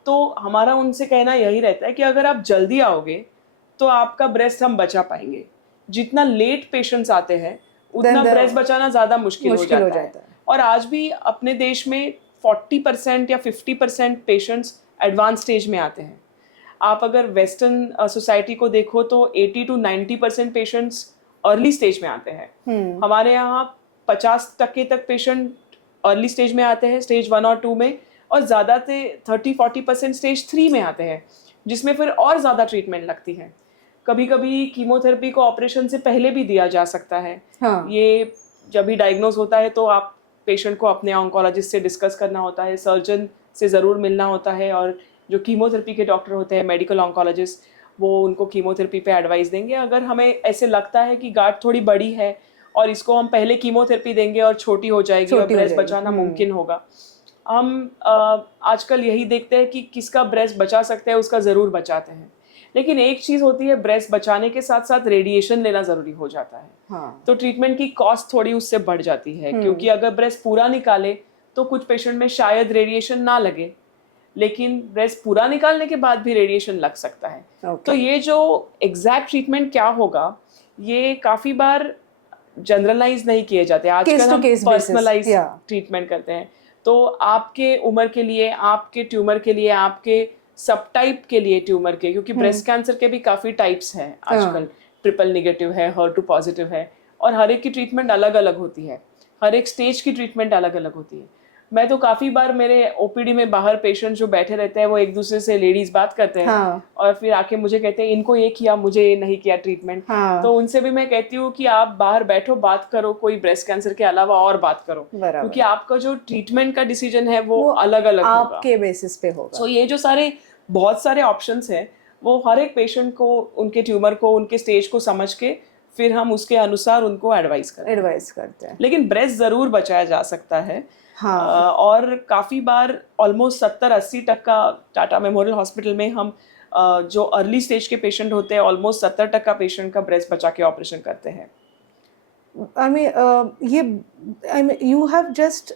तो हमारा उनसे कहना यही रहता है कि अगर आप जल्दी आओगे तो आपका ब्रेस्ट हम बचा पाएंगे. जितना लेट पेशेंट्स आते हैं उतना ब्रेस्ट बचाना ज़्यादा मुश्किल हो जाता है. और आज भी अपने देश में 40% या 50% पेशेंट्स एडवांस स्टेज में आते हैं. आप अगर वेस्टर्न सोसाइटी को देखो तो 80 to 90% पेशेंट्स अर्ली स्टेज में आते हैं. हमारे यहाँ 50% तक पेशेंट अर्ली स्टेज में आते हैं, स्टेज 1 और 2 में, और ज़्यादा से 30-40% स्टेज 3 में आते हैं, जिसमें फिर और ज़्यादा ट्रीटमेंट लगती है. कभी कभी कीमोथेरेपी को ऑपरेशन से पहले भी दिया जा सकता है. ये जब भी डायग्नोज होता है तो आप पेशेंट को अपने ऑन्कोलॉजिस्ट से डिस्कस करना होता है, सर्जन से ज़रूर मिलना होता है, और जो कीमोथेरेपी के डॉक्टर होते हैं, मेडिकल ऑन्कोलॉजिस्ट, वो उनको कीमोथेरेपी पे एडवाइस देंगे. अगर हमें ऐसे लगता है कि गांठ थोड़ी बड़ी है और इसको हम पहले कीमोथेरेपी देंगे और छोटी हो जाएगी और ब्रेस्ट बचाना मुमकिन होगा, हम आजकल यही देखते हैं कि किसका ब्रेस्ट बचा सकते हैं उसका ज़रूर बचाते हैं. लेकिन एक चीज़ होती है, ब्रेस्ट बचाने के साथ साथ रेडिएशन लेना ज़रूरी हो जाता है. तो ट्रीटमेंट की कॉस्ट थोड़ी उससे बढ़ जाती है, क्योंकि अगर ब्रेस्ट पूरा निकाले तो कुछ पेशेंट में शायद रेडिएशन ना लगे, लेकिन ब्रेस्ट पूरा निकालने के बाद भी रेडिएशन लग सकता है. तो ये जो एग्जैक्ट ट्रीटमेंट क्या होगा, ये काफ़ी बार जनरलाइज नहीं किए जाते. आजकल हम पर्सनलाइज ट्रीटमेंट करते हैं. तो आपके उम्र के लिए, आपके ट्यूमर के लिए, आपके सब टाइप के लिए ट्यूमर के, क्योंकि ब्रेस्ट कैंसर के भी काफ़ी टाइप्स हैं आजकल. ट्रिपल नेगेटिव है, HER2 पॉजिटिव है, और हर एक की ट्रीटमेंट अलग अलग होती है, हर एक स्टेज की ट्रीटमेंट अलग अलग होती है. मैं तो काफी बार मेरे ओपीडी में बाहर पेशेंट जो बैठे रहते हैं वो एक दूसरे से लेडीज बात करते हैं, हाँ. और फिर आके मुझे कहते हैं इनको ये किया, मुझे ये नहीं किया ट्रीटमेंट. हाँ. तो उनसे भी मैं कहती हूँ कि आप बाहर बैठो, बात करो, कोई ब्रेस्ट कैंसर के अलावा और बात करो, बराबर. क्योंकि आपका जो ट्रीटमेंट का डिसीजन है वो अलग अलग होगा, आपके बेसिस पे होगा. सो ये जो बहुत सारे ऑप्शंस हैं वो हर एक पेशेंट को, उनके ट्यूमर को, उनके स्टेज को समझ के फिर हम उसके अनुसार उनको एडवाइस करते हैं. लेकिन ब्रेस्ट जरूर बचाया जा सकता है. हाँ. और काफ़ी बार ऑलमोस्ट 70-80% टाटा मेमोरियल हॉस्पिटल में हम जो अर्ली स्टेज के पेशेंट होते हैं ऑलमोस्ट 70% पेशेंट का ब्रेस्ट बचा के ऑपरेशन करते हैं. You have just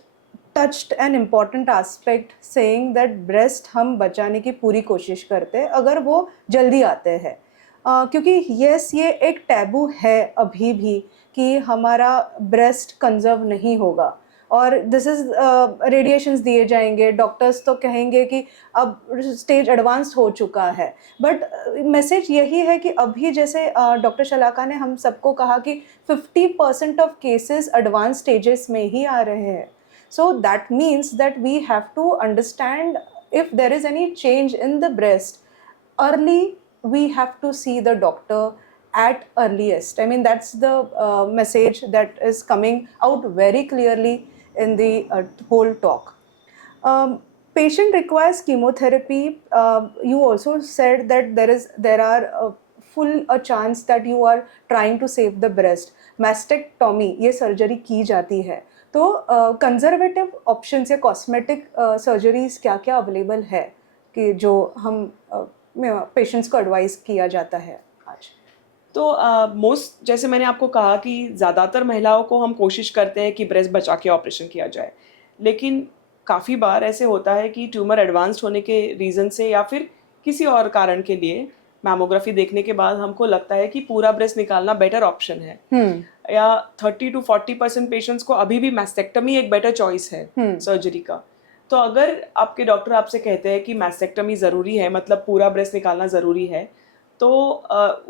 touched an important aspect saying that breast हम बचाने की पूरी कोशिश करते हैं अगर वो जल्दी आते हैं. क्योंकि यस, ये एक टैबू है अभी भी कि हमारा ब्रेस्ट कंजर्व नहीं होगा, और दिस इज़ रेडिएशंस दिए जाएंगे, डॉक्टर्स तो कहेंगे कि अब स्टेज एडवांस हो चुका है. बट मैसेज यही है कि अभी जैसे डॉक्टर शलाका ने हम सबको कहा कि 50% ऑफ केसेस एडवांस स्टेजेस में ही आ रहे हैं. So that means that we have to understand if there is any change in the breast early, we have to see the doctor at earliest. I mean, that's the message that is coming out very clearly in the whole talk. Patient requires chemotherapy. You also said that there are full a chance that you are trying to save the breast. Mastectomy ये surgery की जाती है. तो conservative options या cosmetic surgeries क्या क्या available है कि जो हम पेशेंट्स को एडवाइस किया जाता है आज? तो मोस्ट, जैसे मैंने आपको कहा कि ज़्यादातर महिलाओं को हम कोशिश करते हैं कि ब्रेस्ट बचा के ऑपरेशन किया जाए, लेकिन काफ़ी बार ऐसे होता है कि ट्यूमर एडवांस्ड होने के रीज़न से या फिर किसी और कारण के लिए मैमोग्राफी देखने के बाद हमको लगता है कि पूरा ब्रेस्ट निकालना बेटर ऑप्शन है. या 30-40% पेशेंट्स को अभी भी मैस्टेक्टमी एक बेटर चॉइस है सर्जरी का. तो अगर आपके डॉक्टर आपसे कहते हैं कि मैस्टेक्टमी ज़रूरी है, मतलब पूरा ब्रेस्ट निकालना ज़रूरी है, तो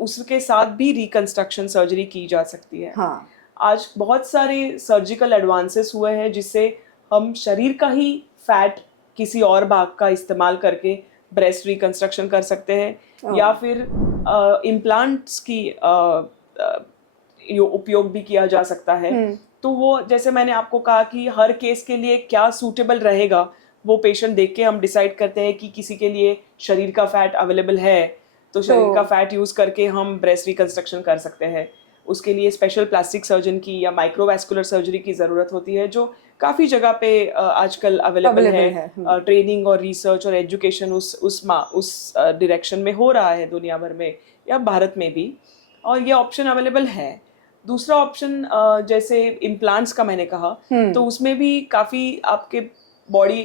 उसके साथ भी रिकंस्ट्रक्शन सर्जरी की जा सकती है. हाँ. आज बहुत सारे सर्जिकल एडवांसेस हुए हैं जिससे हम शरीर का ही फैट किसी और भाग का इस्तेमाल करके ब्रेस्ट रिकंस्ट्रक्शन कर सकते हैं, या फिर इम्प्लांट्स की उपयोग भी किया जा सकता है. तो वो, जैसे मैंने आपको कहा कि हर केस के लिए क्या सूटेबल रहेगा वो पेशेंट देख के हम डिसाइड करते हैं कि किसी के लिए शरीर का फैट अवेलेबल है तो शरीर का फैट यूज़ करके हम ब्रेस्ट रिकंस्ट्रक्शन कर सकते हैं. उसके लिए स्पेशल प्लास्टिक सर्जन की या माइक्रोवैस्कुलर सर्जरी की ज़रूरत होती है, जो काफ़ी जगह पे आजकल अवेलेबल है. ट्रेनिंग और रिसर्च और एजुकेशन उस डायरेक्शन में हो रहा है दुनिया भर में या भारत में भी, और ये ऑप्शन अवेलेबल है. दूसरा ऑप्शन जैसे इम्प्लांट्स का मैंने कहा, तो उसमें भी काफ़ी आपके बॉडी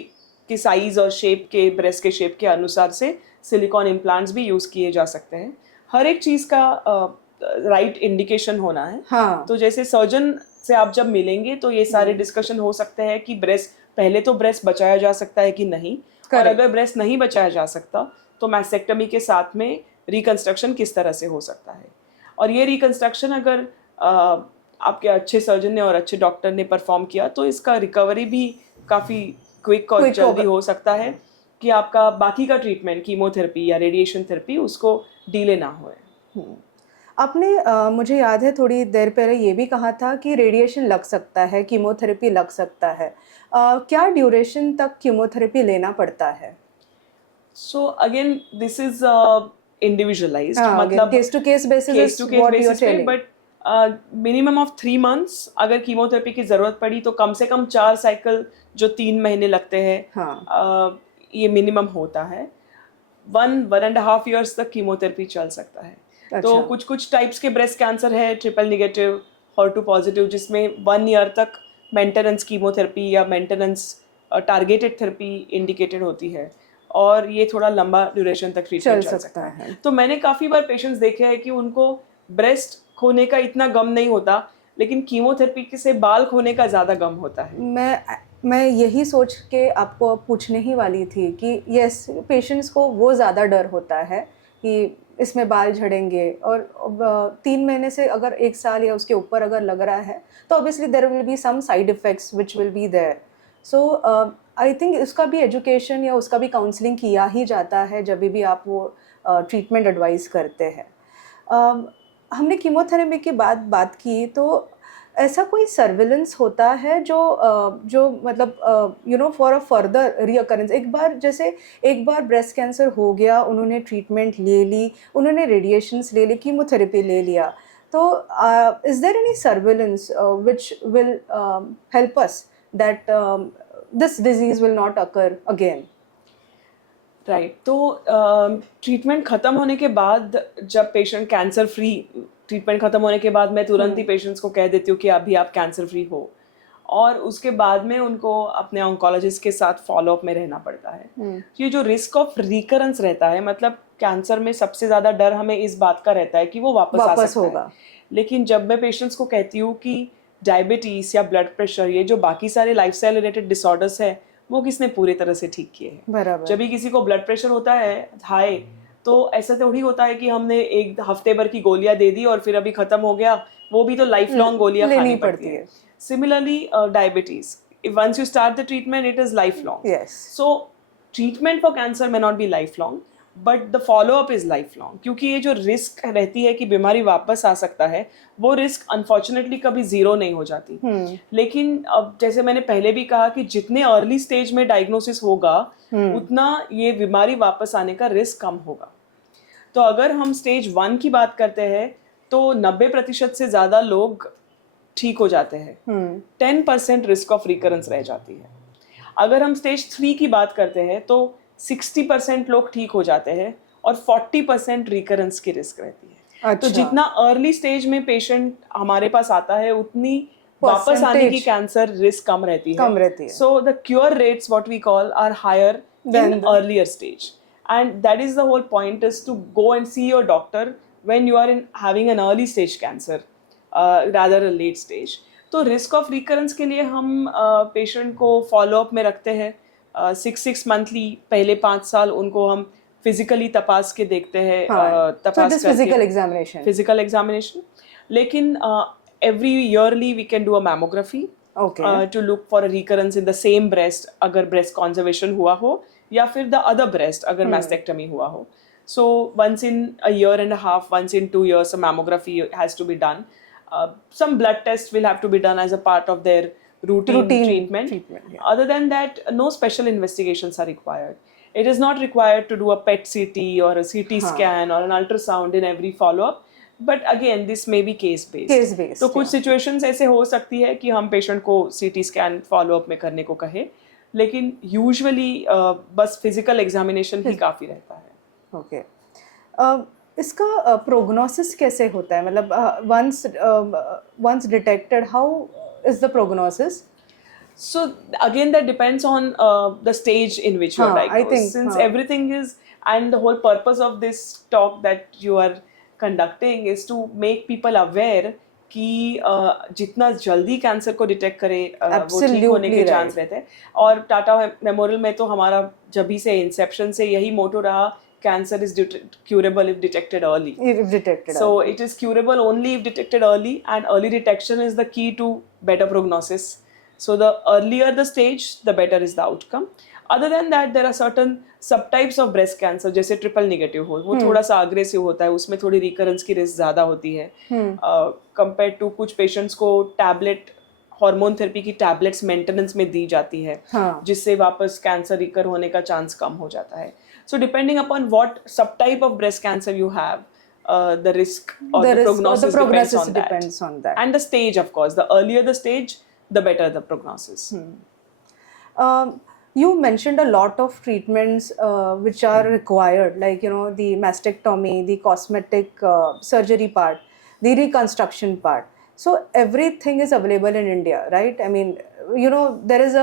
के साइज और शेप के, ब्रेस्ट के शेप के अनुसार से सिलिकॉन इम्प्लांट्स भी यूज़ किए जा सकते हैं. हर एक चीज़ का राइट इंडिकेशन होना है. हाँ. तो जैसे सर्जन से आप जब मिलेंगे तो ये सारे डिस्कशन हो सकते हैं कि पहले तो ब्रेस्ट बचाया जा सकता है कि नहीं, और अगर ब्रेस्ट नहीं बचाया जा सकता तो मैस्टेक्टमी के साथ में रिकंस्ट्रक्शन किस तरह से हो सकता है. और ये रिकंस्ट्रक्शन अगर आपके अच्छे सर्जन ने और अच्छे डॉक्टर ने परफॉर्म किया तो इसका रिकवरी भी काफ़ी क्विक और जल्दी हो सकता है कि आपका बाकी का ट्रीटमेंट, कीमोथेरेपी या रेडिएशन थेरेपी, उसको डिले ना होए. आपने मुझे याद है थोड़ी देर पहले ये भी कहा था कि रेडिएशन लग सकता है, कीमोथेरेपी लग सकता है. क्या ड्यूरेशन तक कीमोथेरेपी लेना पड़ता है? So again this is individualised, मतलब केस टू केस बेसिस पे, बट मिनिमम ऑफ 3 months अगर कीमोथेरेपी की ज़रूरत पड़ी तो कम से कम 4 साइकिल जो 3 महीने लगते हैं. हाँ. ये मिनिमम होता है. 1.5 years तक कीमोथेरेपी चल सकता है. अच्छा. तो कुछ टाइप्स के ब्रेस्ट कैंसर है, ट्रिपल निगेटिव, HER2 पॉजिटिव, जिसमें 1 year तक मेंटेनेंस कीमोथेरेपी या मेंटेनेंस टारगेटेड थेरेपी इंडिकेटेड होती है, और ये थोड़ा लंबा ड्यूरेशन तक ट्रीटमेंट चल सकता है. तो मैंने काफ़ी बार पेशेंट्स देखे हैं कि उनको ब्रेस्ट खोने का इतना गम नहीं होता, लेकिन कीमोथेरेपी से बाल खोने का ज़्यादा गम होता है. मैं यही सोच के आपको पूछने ही वाली थी कि यस, पेशेंट्स को वो ज़्यादा डर होता है कि इसमें बाल झड़ेंगे, और 3 महीने से अगर 1 साल या उसके ऊपर अगर लग रहा है तो obviously there will be some side effects which will be there. So I think उसका भी एजुकेशन या उसका भी काउंसलिंग किया ही जाता है जब भी आप वो ट्रीटमेंट एडवाइस करते हैं. हमने कीमोथेरेपी की बात की, तो ऐसा कोई सर्विलेंस होता है जो मतलब फॉर अ फर्दर रीअकरेंस, एक बार ब्रेस्ट कैंसर हो गया, उन्होंने ट्रीटमेंट ले ली, उन्होंने रेडिएशंस ले ली, कीमोथेरेपी ले लिया, तो is there any surveillance which will help us that this disease will not occur again? Right. तो ट्रीटमेंट ख़त्म होने के बाद जब पेशेंट कैंसर फ्री, ट्रीटमेंट ख़त्म होने के बाद मैं तुरंत ही पेशेंट्स को कह देती हूँ कि अभी आप कैंसर फ्री हो, और उसके बाद में उनको अपने ऑन्कोलॉजिस्ट के साथ फॉलोअप में रहना पड़ता है. ये जो रिस्क ऑफ रिकरेंस रहता है, मतलब कैंसर में सबसे ज़्यादा डर हमें इस बात का रहता है कि वो वापस आ सकता होगा है. लेकिन जब मैं पेशेंट्स को कहती हूँ कि डायबिटीज़ या ब्लड प्रेशर, ये जो बाकी सारे लाइफस्टाइल रिलेटेड डिसऑर्डर्स है, वो किसने पूरी तरह से ठीक किए हैं. बराबर. जब भी किसी को ब्लड प्रेशर होता है हाई, तो ऐसा थोड़ी होता है कि हमने एक हफ्ते भर की गोलियां दे दी और फिर अभी खत्म हो गया, वो भी तो लाइफ लॉन्ग गोलियां खानी पड़ती है. Similarly diabetes, once you start the treatment it is lifelong. So treatment for cancer may not be lifelong, but the follow up is lifelong, क्योंकि ये जो रिस्क रहती है कि बीमारी वापस आ सकता है, वो रिस्क अनफॉर्चुनेटली कभी जीरो नहीं हो जाती. लेकिन अब जैसे मैंने पहले भी कहा कि जितने अर्ली स्टेज में डायग्नोसिस होगा, उतना ये बीमारी वापस आने का रिस्क कम होगा. तो अगर हम स्टेज 1 की बात करते हैं तो 90% से ज़्यादा लोग ठीक हो जाते हैं. 10% रिस्क ऑफ रिकरेंस रह जाती है. अगर हम स्टेज 3 की बात करते हैं तो 60% लोग ठीक हो जाते हैं और 40% रिकरेंस की रिस्क रहती है. अच्छा. तो जितना अर्ली स्टेज में पेशेंट हमारे पास आता है, उतनी वापस आने की कैंसर रिस्क कम रहती है. So the cure rates what we call are higher in earlier stage, and that is the whole point, is to go and see your doctor when you are having an early stage cancer rather a late stage. तो risk of recurrence के लिए हम patient को follow up में रखते हैं 6 monthly. पहले 5 साल उनको हम फिजिकली तपास के देखते हैं. तपास फिजिकल एग्जामिनेशन. लेकिन every yearly we can do a mammography to look for a recurrence in the same breast, अगर ब्रेस्ट कॉन्जर्वेशन हुआ हो, या फिर द अदर ब्रेस्ट अगर मैस्टेक्टमी हुआ हो. So once in a year and a half, once in 2 years, a mammography has to be done. Some blood tests will have to be done as a part of their routine treatment. Yeah. Other than that, no special investigations are required. It is not required to do a PET CT or a CT scan or an ultrasound in every follow-up. But again, this may be case-based. तो कुछ situations ऐसे हो सकती है कि हम patient को CT scan follow-up में करने को कहे, लेकिन यूजुअली बस फिजिकल एग्जामिनेशन ही काफ़ी रहता है. ओके. इसका प्रोग्नोसिस कैसे होता है, मतलब once detected, how is the prognosis? So again, that depends on the stage in which you are diagnosed. I think, since everything is, and the whole purpose of this talk that you are conducting is to make people aware कि जितना जल्दी cancer को detect करे वो ठीक होने के chance रहते हैं. और टाटा मेमोरियल में तो हमारा जब भी से इंसेप्शन से यही मोटो रहा, cancer is curable if detected early. So it is curable only if detected early, and early detection is the key to better prognosis. So the earlier the stage, the better is the outcome. Other than that, there are certain subtypes of breast cancer, जैसे triple negative हो, वो थोड़ा सा aggressive होता है, उसमें थोड़ी recurrence की रिस्क ज़्यादा होती है कंपेयर टू कुछ पेशेंट्स को टैबलेट, हार्मोन थेरेपी की टैबलेट्स मेंटेनेंस में दी जाती है, जिससे वापस कैंसर रिकर होने का चांस कम हो जाता है. So depending upon what subtype of breast cancer you have, the risk or the prognosis depends on that. And the stage, of course, the earlier the stage, the better the prognosis. You mentioned a lot of treatments which are required, like the mastectomy, the cosmetic surgery part, the reconstruction part. So everything is available in India, right? I mean, there is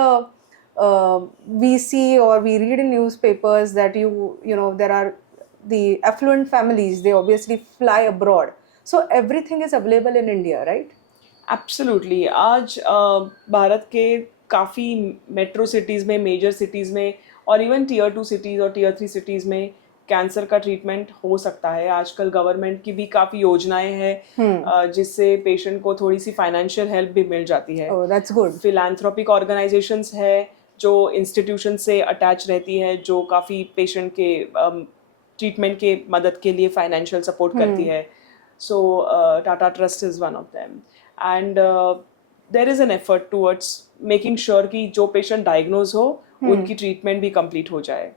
we see or we read in newspapers that there are the affluent families, they obviously fly abroad. So everything is available in India, right? Absolutely. आज भारत के काफ़ी metro cities में, major cities में, और even tier 2 cities और tier 3 cities में cancer का treatment हो सकता है. आजकल गवर्नमेंट की भी काफ़ी योजनाएं हैं जिससे पेशेंट को थोड़ी सी फाइनेंशियल हेल्प भी मिल जाती है. Oh, that's good. Philanthropic organisations है जो इंस्टीट्यूशन से अटैच रहती है, जो काफ़ी पेशेंट के ट्रीटमेंट के मदद के लिए फाइनेंशियल सपोर्ट करती है. So Tata Trust is one of them, and there is an effort towards making sure कि जो patient diagnose हो उनकी treatment भी complete हो जाए.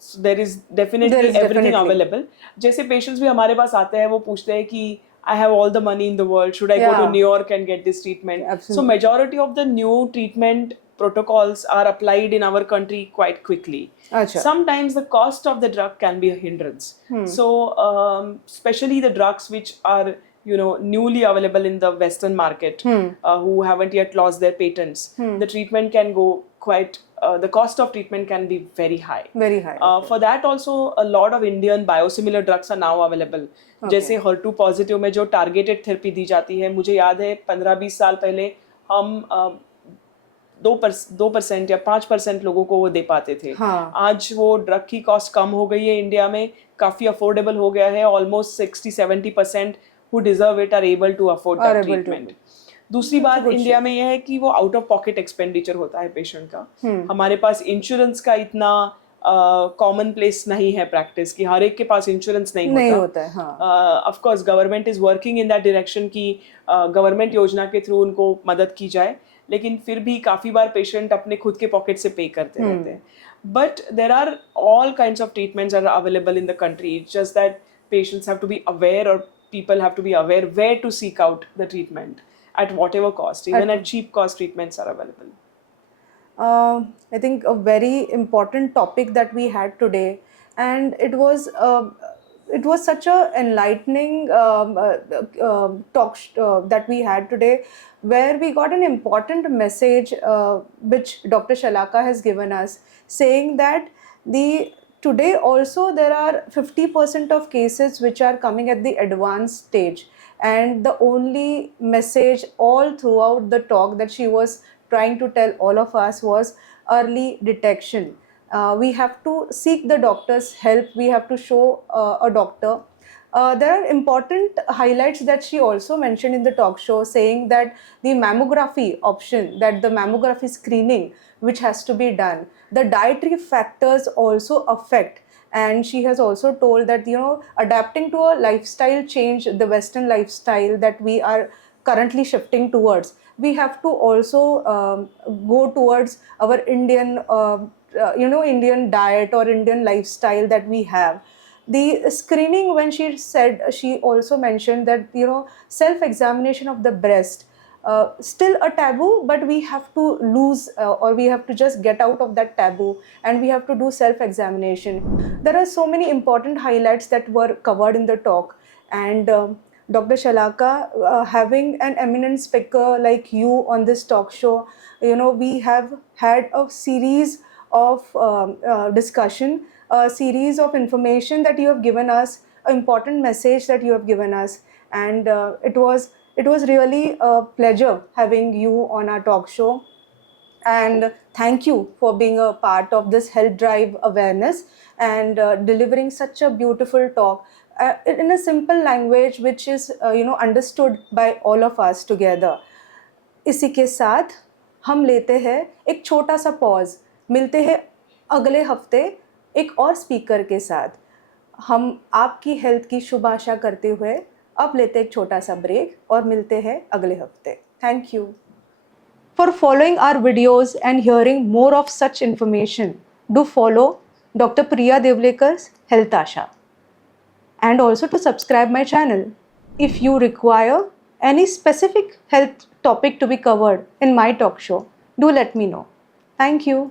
So there is definitely everything available. जैसे patients भी हमारे पास आते हैं वो पूछते हैं कि I have all the money in the world, should I go to New York and get this treatment? Absolutely. So majority of the new treatment protocols are applied in our country quite quickly. Achha. Sometimes the cost of the drug can be a hindrance. So especially the drugs which are newly available in the Western market, who haven't yet lost their patents, the treatment can go quite. The cost of treatment can be very high. Very high. Okay. For that also, a lot of Indian biosimilar drugs are now available. Okay. जैसे HER2 positive में जो targeted therapy दी जाती है, मुझे याद है 15-20 साल पहले हम 2% या 5% लोगों को वो दे पाते थे. हाँ. आज वो ड्रग की कॉस्ट कम हो गई है इंडिया में, काफ़ी अफोर्डेबल हो गया है. Almost 60-70% who deserve it are able to afford that treatment. दूसरी बात इंडिया में यह है कि वो आउट ऑफ पॉकेट एक्सपेंडिचर होता है पेशेंट का. हमारे पास इंश्योरेंस का इतना कॉमन प्लेस नहीं है प्रैक्टिस कि हर एक के पास इंश्योरेंस नहीं होता है. Of course government is working in that direction कि गवर्नमेंट योजना के थ्रू उनको मदद की जाए, लेकिन फिर भी काफ़ी बार पेशेंट अपने खुद के पॉकेट से पे करते रहते हैं. But there are all kinds of treatments are available in the country. It's just that patients have to be aware और people have to be aware where to seek out the treatment at whatever cost. Even at cheap cost treatments are available. I think a very important topic that we had today, and it was such a enlightening talk that we had today, where we got an important message which Dr. Shalaka has given us, saying that today also there are 50% of cases which are coming at the advanced stage, and the only message all throughout the talk that she was trying to tell all of us was early detection. We have to seek the doctor's help, we have to show a doctor. There are important highlights that she also mentioned in the talk show, saying that the mammography option, that the mammography screening which has to be done, the dietary factors also affect. And she has also told that adapting to a lifestyle change, the Western lifestyle that we are currently shifting towards, we have to also go towards our Indian Indian diet or Indian lifestyle that we have. The screening, when she also mentioned that self-examination of the breast, still a taboo, but we have to lose or we have to just get out of that taboo, and we have to do self-examination. There are so many important highlights that were covered in the talk, and Dr. Shalaka, having an eminent speaker like you on this talk show, we have had a series of discussion, a series of information that you have given us, an important message that you have given us, and it was really a pleasure having you on our talk show. And thank you for being a part of this health drive awareness and delivering such a beautiful talk in a simple language which is understood by all of us together. इसी के साथ हम लेते हैं एक छोटा सा pause. मिलते हैं अगले हफ्ते एक और स्पीकर के साथ. हम आपकी हेल्थ की शुभ आशा करते हुए अब लेते एक छोटा सा ब्रेक और मिलते हैं अगले हफ्ते. Thank you. For following our videos and hearing more of such information, do follow Dr. Priya Devlekar's Health Asha, and also to subscribe my channel. If you require any specific health topic to be covered in my talk show, do let me know. Thank you.